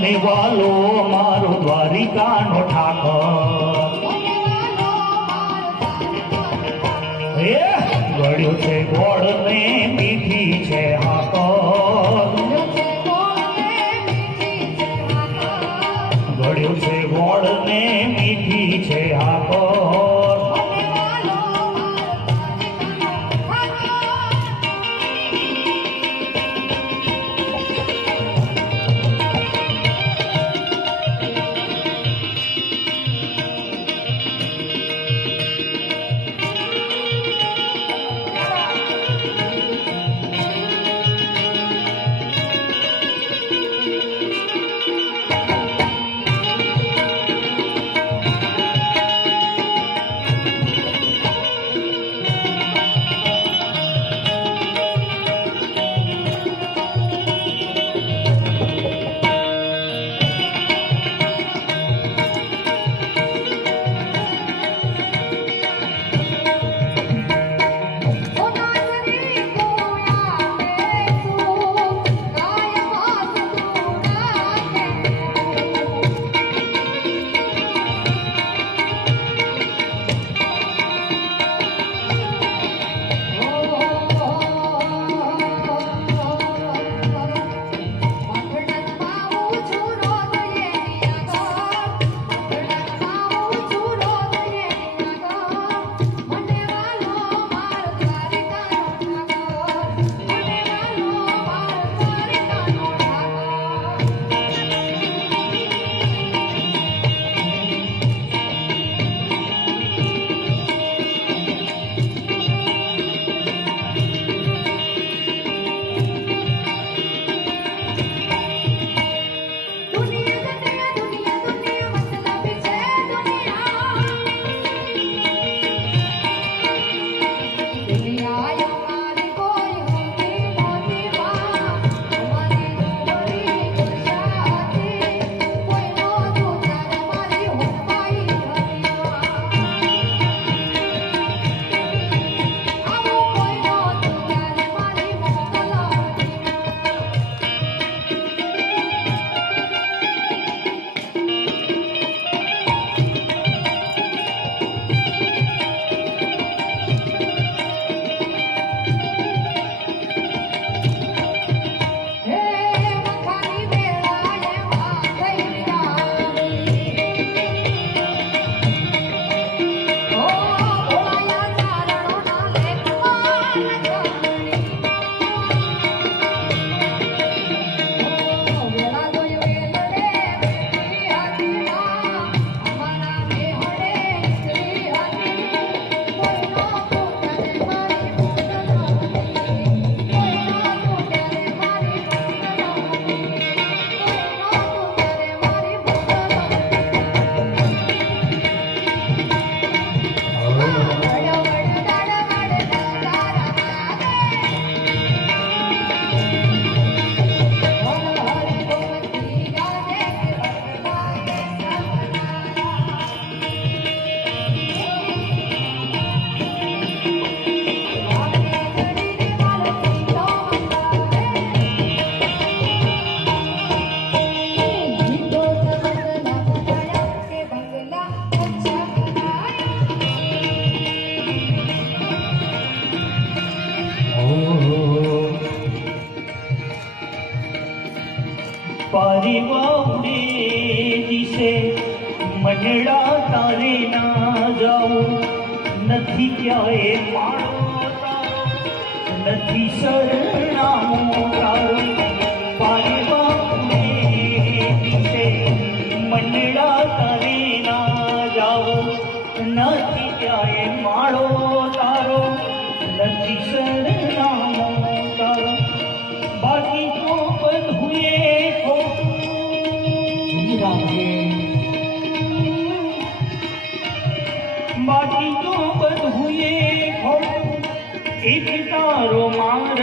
મને વાલો મારો દ્વારિકાનો ઠાકર ગળ્યો છે ગોળ ને મીઠી છે હાકર ગળ્યો છે ગોળ ને મીઠી છે હાકર પારી વાવડે દિશે મનડા તારે ના જાઉં નથી ક્યાંય માળો તારો નથી શરણામું તારું પારી વાવડે દિશે મનડા તારે ના જાઉં નથી ક્યાંય માળો તારો નથી શરણામું તારો બાકી તો બધું બાકી તો બધું ખોટું એક તારો માર્ગ